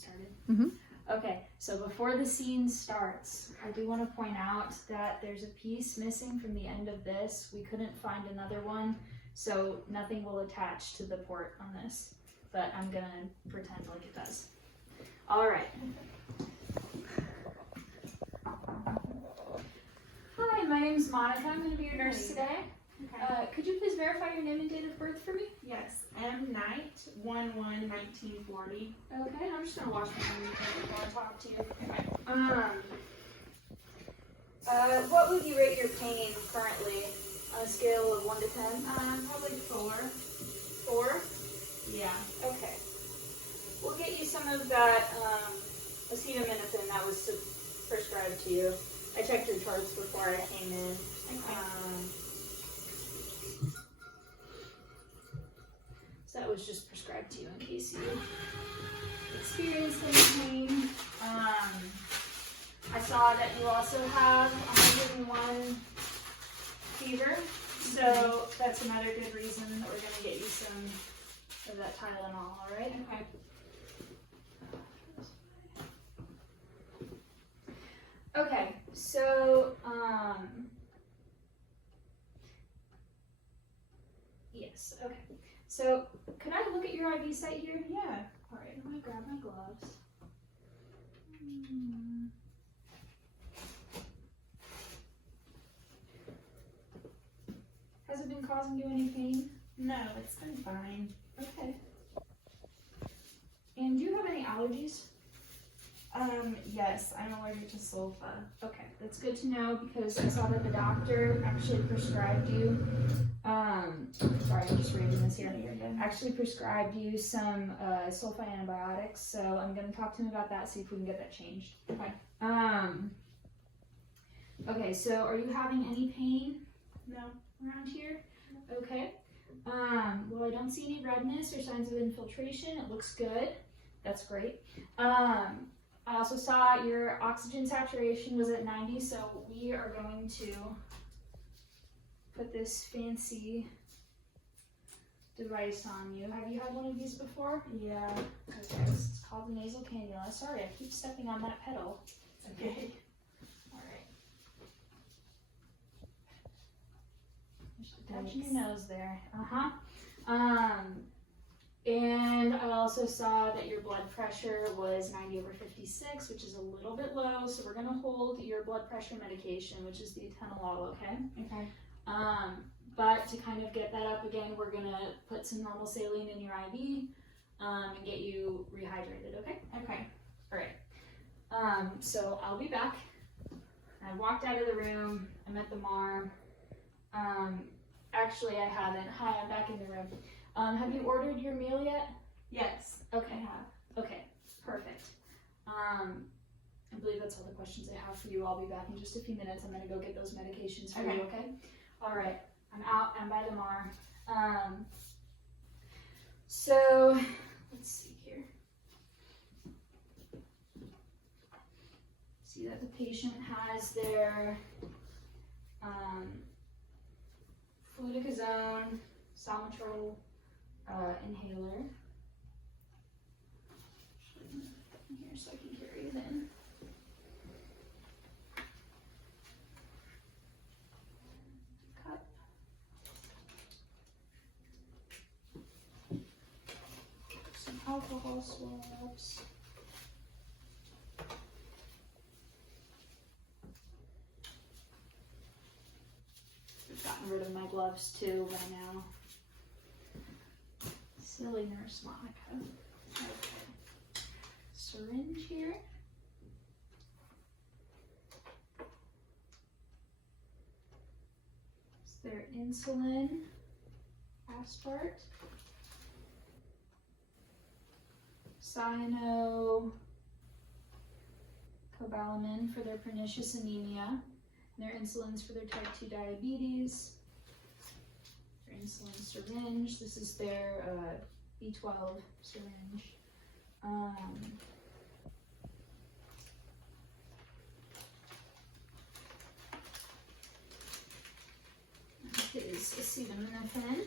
started? Mm-hmm. Okay, so before the scene starts, I do want to point out that there's a piece missing from the end of this. We couldn't find another one, so nothing will attach to the port on this, but I'm gonna pretend like it does. All right. Hi, my name's Monica. I'm gonna be your nurse today. Okay. Could you please verify your name and date of birth for me? Yes, M. Knight, 1/1/1940. Okay, I'm just gonna wash my hands before I talk to you. What would you rate your pain currently on a scale of 1 to 10? Probably 4. 4? Yeah. Okay. We'll get you some of that acetaminophen that was prescribed to you. I checked your charts before I came in. Okay. So that was just prescribed to you in case you experienced any pain. I saw that you also have 101 fever, so that's another good reason that we're going to get you some of that Tylenol, all right? Okay. Okay, so, yes, okay. So, could I look at your IV site here? Yeah. All right, I'm gonna grab my gloves. Has it been causing you any pain? No, it's been fine. Okay. And do you have any allergies? Yes, I'm allergic to sulfa. Okay, that's good to know because I saw that the doctor actually prescribed you, sorry, I'm just reading this here. You're good. Actually prescribed you some sulfa antibiotics, so I'm going to talk to him about that, see if we can get that changed. Okay. Okay, so are you having any pain No. around here? Okay. Well, I don't see any redness or signs of infiltration. It looks good. That's great. I also saw your oxygen saturation was at 90, so we are going to put this fancy device on you. Have you had one of these before? Yeah. Okay, this is called the nasal cannula. Sorry, I keep stepping on that pedal. Okay. Alright. Just touching your Thanks. nose there. And I also saw that your blood pressure was 90/56, which is a little bit low, so we're gonna hold your blood pressure medication, which is the atenolol, okay? Okay. But to kind of get that up again, we're gonna put some normal saline in your IV, and get you rehydrated, okay? Okay. Alright. So I'll be back. I walked out of the room, I met the MAR. Actually I haven't. Hi, I'm back in the room. Have you ordered your meal yet? Yes. Okay. I have. Okay, perfect. I believe that's all the questions I have for you. I'll be back in just a few minutes. I'm gonna go get those medications for you, Okay. okay? All right, I'm out. I'm by the MAR. So let's see here. See that the patient has their fluticasone, Somatrol inhaler. Here so I can carry it in. Cup. Some alcohol swabs. I've gotten rid of my gloves too by now. Silly nurse Monica. Okay. Syringe here. Is there insulin? Aspart. Cyano. Cobalamin for their pernicious anemia. And their insulins for their type 2 diabetes. Their insulin syringe. This is their B12 syringe. His acetaminophen.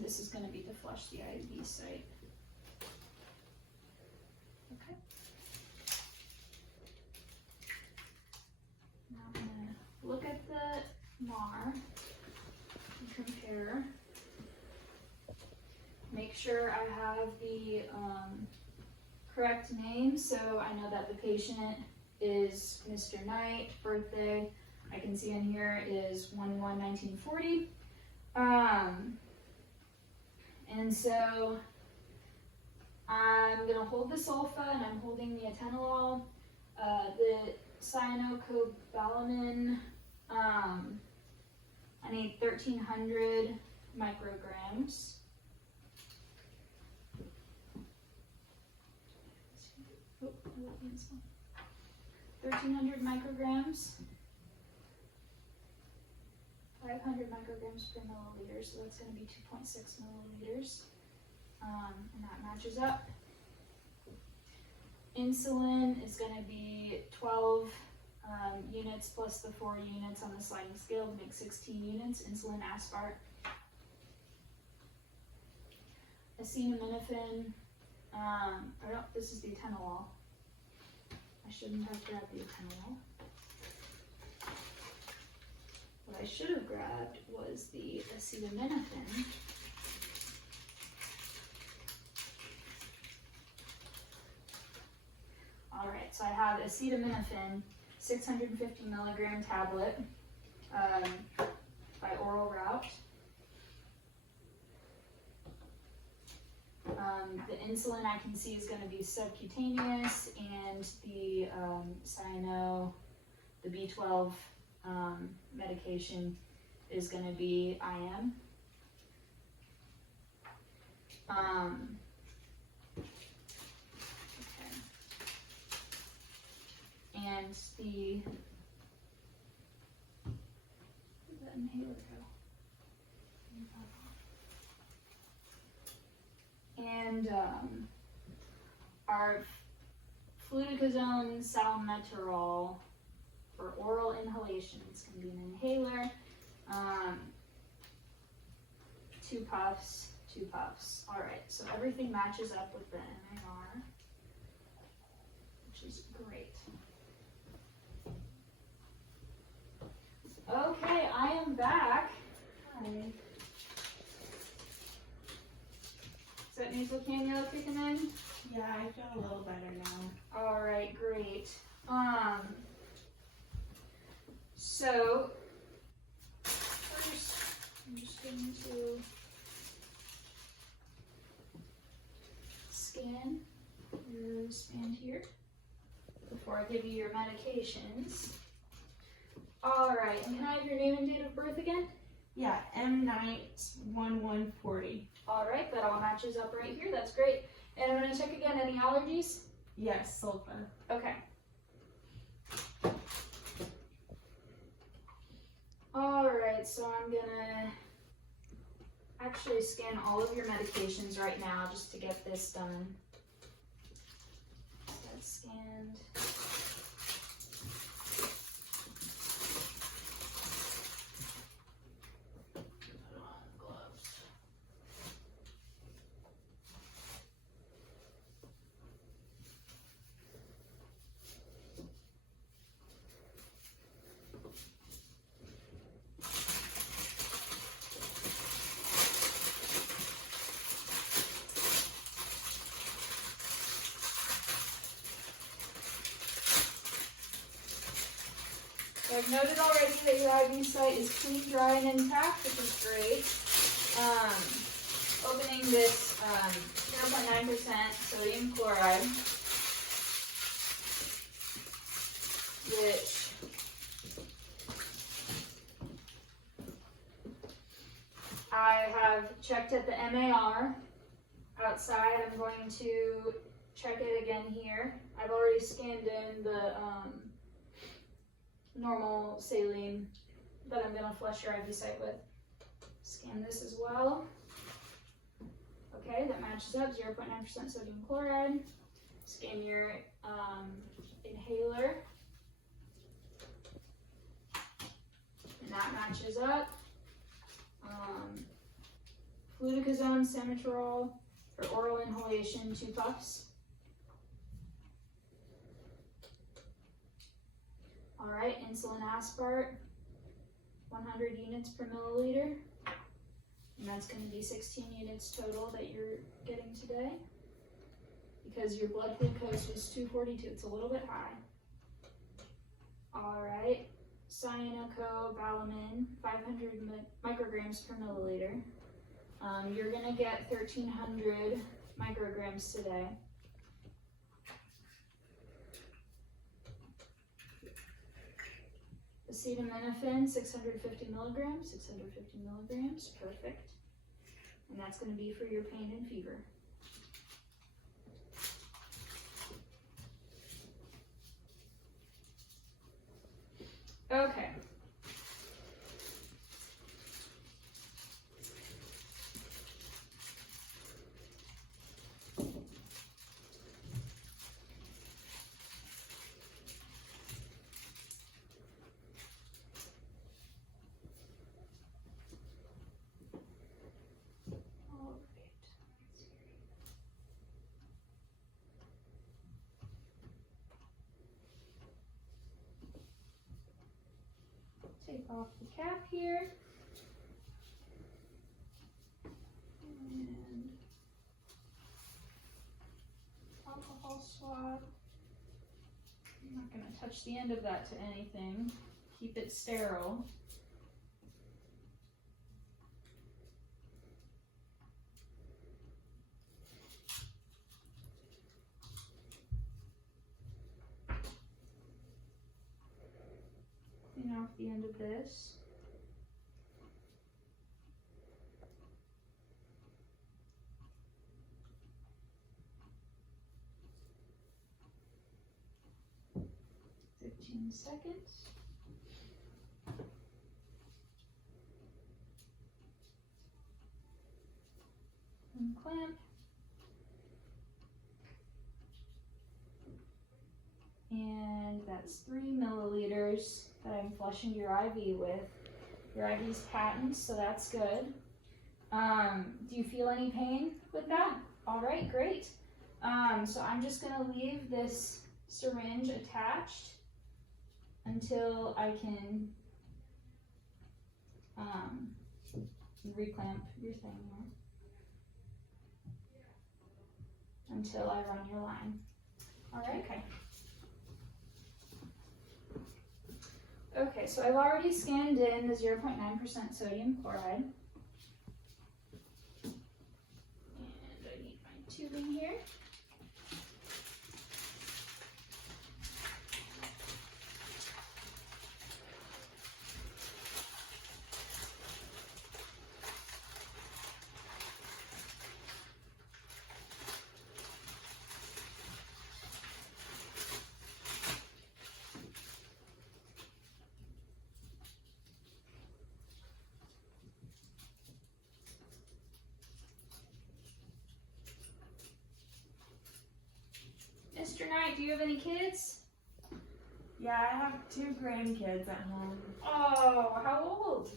This is going to be to flush the IV site. Okay. Now I'm going to look at the MAR and compare. Make sure I have the correct name, so I know that the patient is Mr. Knight, birthday, I can see in here is 1/1/1940. And so I'm gonna hold the sulfa and I'm holding the atenolol, the cyanocobalamin, I need 1,300 micrograms. 1,300 micrograms, 500 micrograms per milliliter, so that's going to be 2.6 milliliters, and that matches up. Insulin is going to be 12 units plus the 4 units on the sliding scale to make 16 units. Insulin aspart. Acetaminophen, or no, this is the atenolol. I shouldn't have grabbed the atenolol. What I should have grabbed was the acetaminophen. Alright, so I have acetaminophen, 650 milligram tablet by oral route. The insulin I can see is going to be subcutaneous, and the the B12 medication is going to be IM. Okay. And the, where did that inhaler go? And our fluticasone salmeterol for oral inhalation. It's going to be an inhaler. 2 puffs, 2 puffs. All right, so everything matches up with the MAR, which is great. Okay, I am back. Hi. Is that nasal cannula kicking in? Yeah, I feel a little better now. All right, great. So first, I'm just going to scan your wristband here before I give you your medications. All right, and can I have your name and date of birth again? Yeah, M Knight 1140. All right, that all matches up right here. That's great. And I'm going to check again, any allergies? Yes, sulfa. Okay. All right, so I'm gonna actually scan all of your medications right now just to get this done. So that's scanned. Put on gloves. So I've noted already that your IV site is clean, dry, and intact, which is great. Opening this 0.9% sodium chloride, which I have checked at the MAR outside. I'm going to check it again here. I've already scanned in the normal saline that I'm going to flush your IV site with. Scan this as well. Okay, that matches up, 0.9% sodium chloride. Scan your inhaler. And that matches up. Fluticasone Fluticasone, Samitrol, or oral inhalation, 2 puffs. All right, insulin aspart, 100 units per milliliter. And that's going to be 16 units total that you're getting today. Because your blood glucose was 242, it's a little bit high. All right, cyanocobalamin, 500 micrograms per milliliter. You're gonna get 1,300 micrograms today. Acetaminophen, 650 milligrams, perfect. And that's gonna be for your pain and fever. Okay. All right. Take off the cap here. And alcohol swab. I'm not going to touch the end of that to anything. Keep it sterile. Clean off the end of this. Seconds. And clamp. And that's 3 milliliters that I'm flushing your IV with. Your IV's patent, so that's good. Do you feel any pain with that? All right, great. So I'm just gonna leave this syringe attached until I can reclamp your thing here. Until I run your line. All right? Okay. Okay, so I've already scanned in the 0.9% sodium chloride. And I need my tubing here. Mr. Knight, do you have any kids? Yeah, I have 2 grandkids at home. Oh, how old?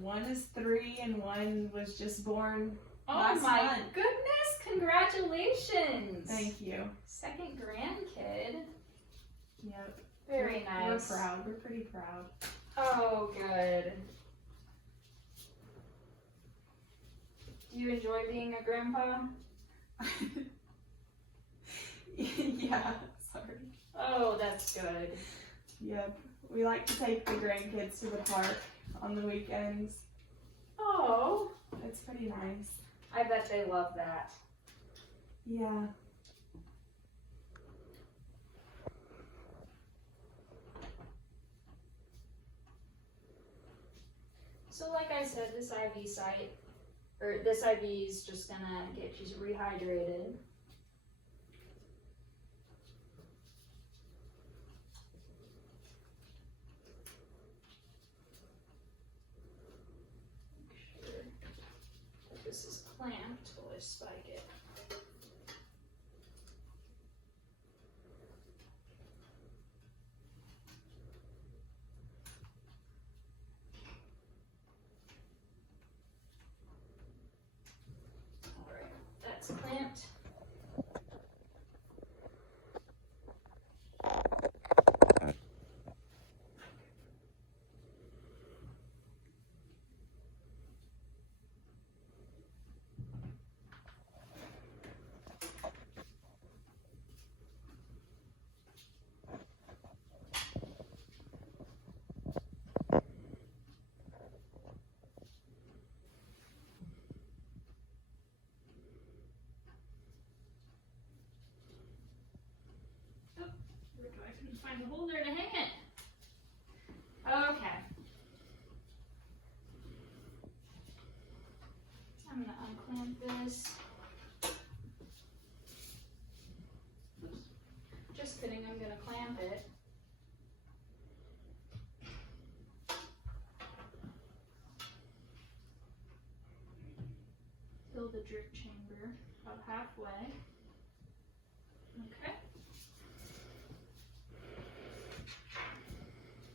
One is 3 and one was just born Oh last my month. goodness, congratulations. Thank you. Second grandkid. Yep. Very nice. We're proud. We're pretty proud. Oh, good. Do you enjoy being a grandpa? Yeah, sorry. Oh, that's good. Yep. We like to take the grandkids to the park on the weekends. Oh, It's pretty nice. I bet they love that. Yeah. So like I said, this IV site, or this IV is just gonna get you rehydrated. Make sure that this is clamped while I spike it. find a holder to hang it. Okay. I'm gonna unclamp this. Oops. Just kidding, I'm gonna clamp it. Fill the drip chamber about halfway. Okay.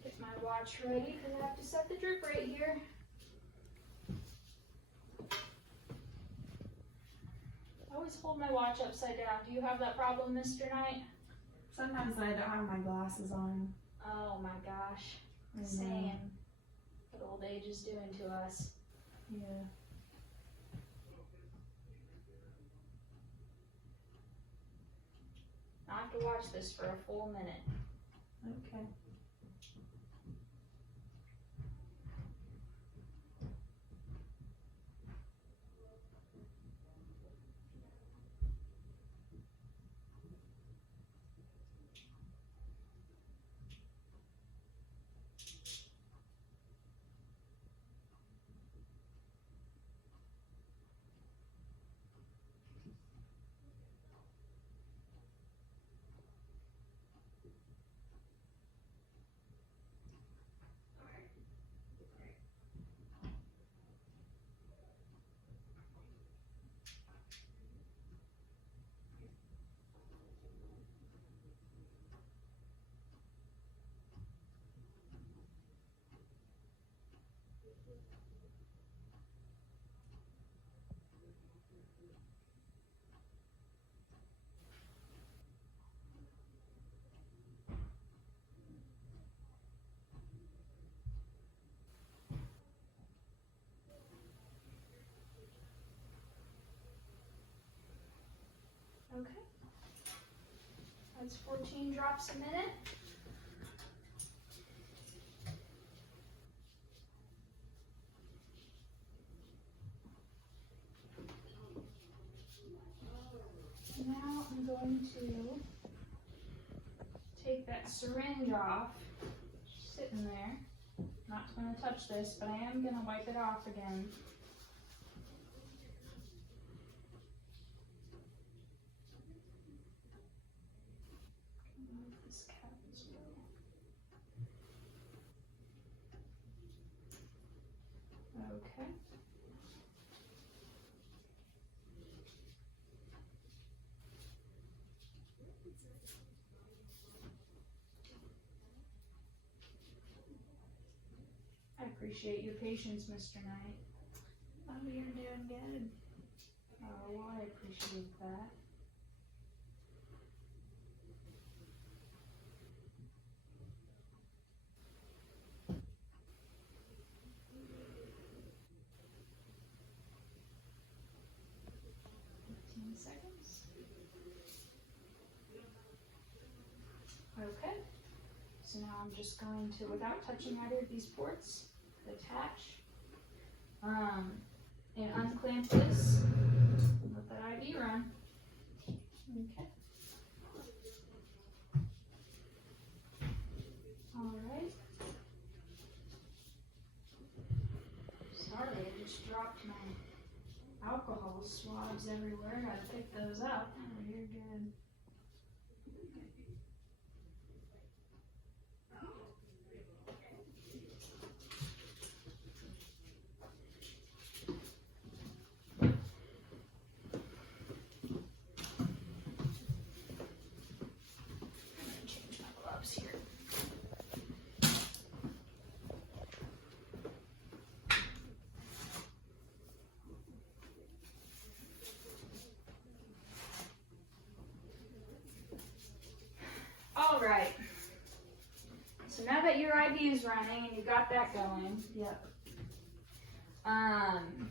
Get my watch ready because I have to set the drip right here. I always hold my watch upside down. Do you have that problem, Mr. Knight? Sometimes I don't have my glasses on. Oh my gosh. I know. Same. What old age is doing to us. Yeah. I have to watch this for a full minute. Okay. Okay. That's 14 drops a minute. Now I'm going to take that syringe off, just sitting there. Not going to touch this, but I am going to wipe it off again. Remove this cap as well. Okay. I appreciate your patience, Mr. Knight. Oh, you're doing good. Oh, well, I appreciate that. Seconds. Okay. So now I'm just going to, without touching either of these ports, attach and unclamp this. Let that IV run. Okay. All right. Sorry, I just dropped my alcohol swabs everywhere. Gotta pick those up. Oh, you're good. I'm gonna change my gloves here. All right. So now that your IV is running and you got that going, Yep. I'm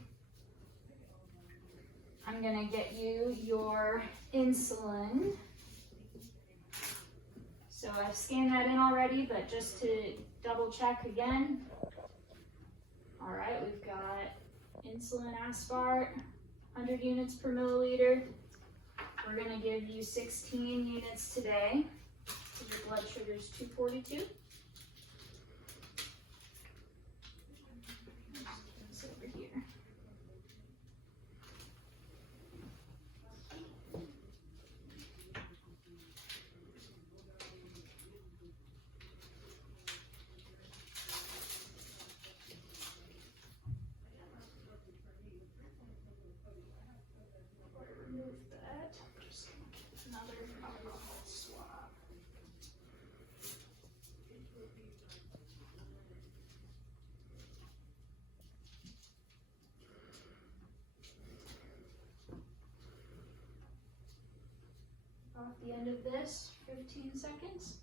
gonna get you your insulin. So I've scanned that in already, but just to double check again. All right, we've got insulin aspart, 100 units per milliliter. We're gonna give you 16 units today. Your blood sugar is 242. It's over here. Remove that. Just gonna get another alcohol swab. Off the end of this, 15 seconds.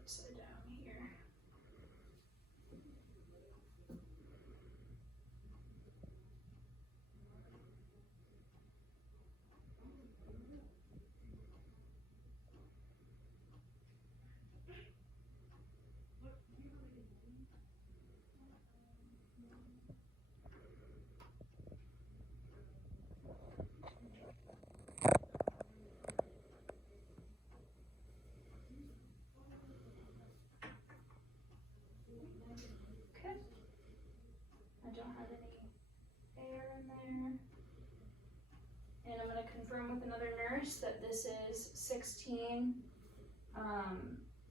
Upside down here. Okay. I don't have any air in there. And I'm going to confirm with another nurse that this is 16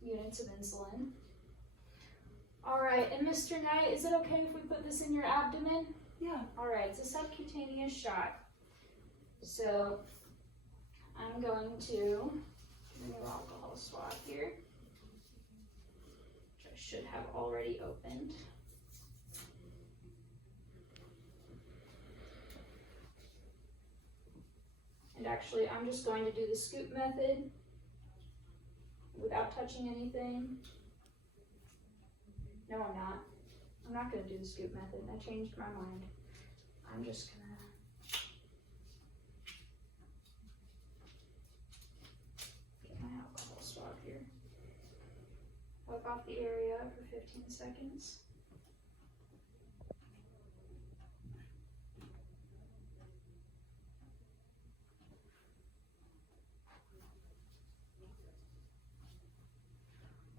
units of insulin. All right, and Mr. Knight, is it okay if we put this in your abdomen? Yeah. All right, it's a subcutaneous shot. So I'm going to do a new alcohol swab here, which I should have already opened. And actually, I'm just going to do the scoop method without touching anything. No, I'm not. I'm not going to do the scoop method. I changed my mind. I'm just going to get my alcohol swab here. Wipe off the area for 15 seconds.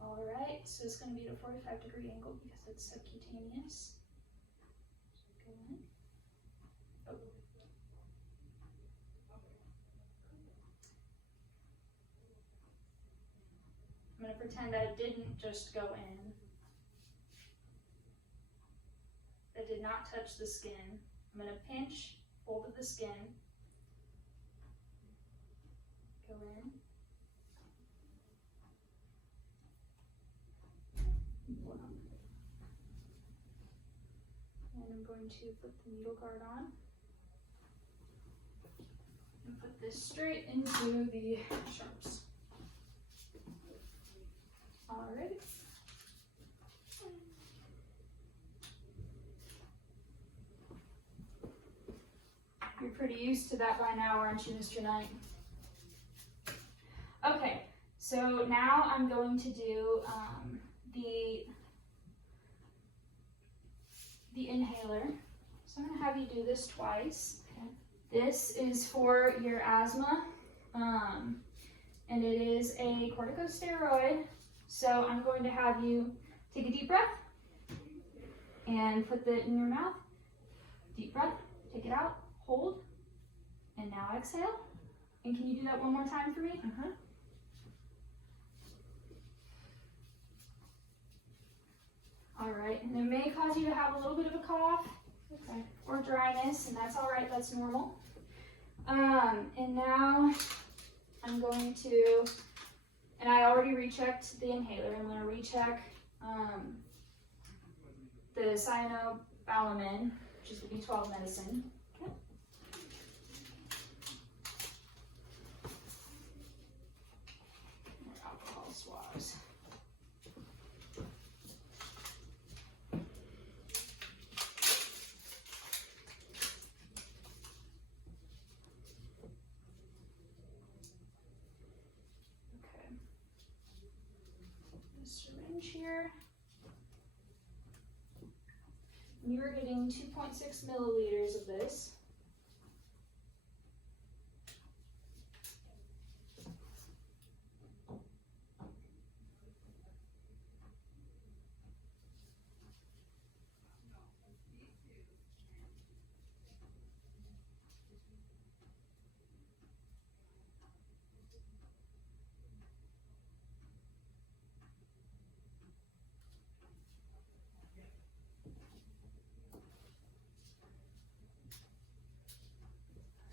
Alright, so it's going to be at a 45-degree angle because it's subcutaneous. So go in. Oh. I'm going to pretend I didn't just go in. I did not touch the skin. I'm going to pinch, hold of the skin, go in. And I'm going to put the needle guard on and put this straight into the sharps. Alright. You're pretty used to that by now, aren't you, Mr. Knight? Okay, so now I'm going to do the inhaler. So I'm going to have you do this twice. Okay. This is for your asthma, and it is a corticosteroid. So I'm going to have you take a deep breath and put it in your mouth. Deep breath, take it out, hold, and now exhale. And can you do that one more time for me? All right, and it may cause you to have a little bit of a cough, okay, or dryness, and that's all right, that's normal. And now I'm going to, and I already rechecked the inhaler, I'm going to recheck the cyanobalamin, which is the B12 medicine. Okay. More alcohol swabs. using 2.6 milliliters of this.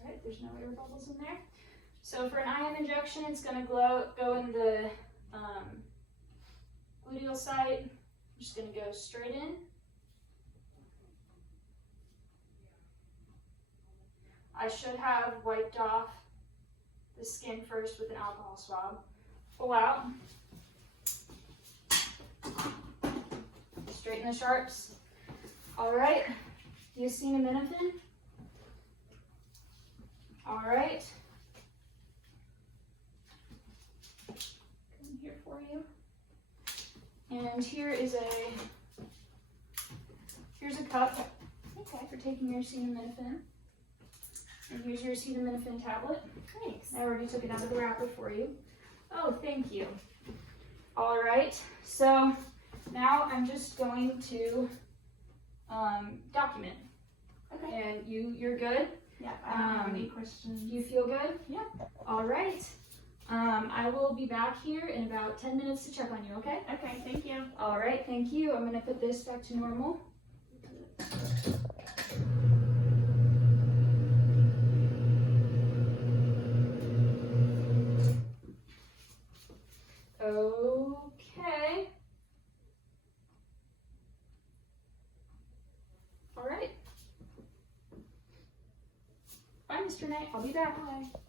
Alright, there's no air bubbles in there. So for an IM injection, it's going to go in the gluteal site. I'm just going to go straight in. I should have wiped off the skin first with an alcohol swab. Pull out. Straighten the sharps. Alright, the acetaminophen. Alright. Come here for you. And here's a cup for taking your acetaminophen. And here's your acetaminophen tablet. Thanks. I already took it out of the wrapper for you. Oh, thank you. All right, so now I'm just going to document. Okay. And you're good? Yeah, I don't have any questions. You feel good? Yeah. All right. I will be back here in about 10 minutes to check on you, okay? Okay, thank you. All right, thank you. I'm gonna put this back to normal. Okay. All right. Bye, Mr. Knight. I'll be back. Bye.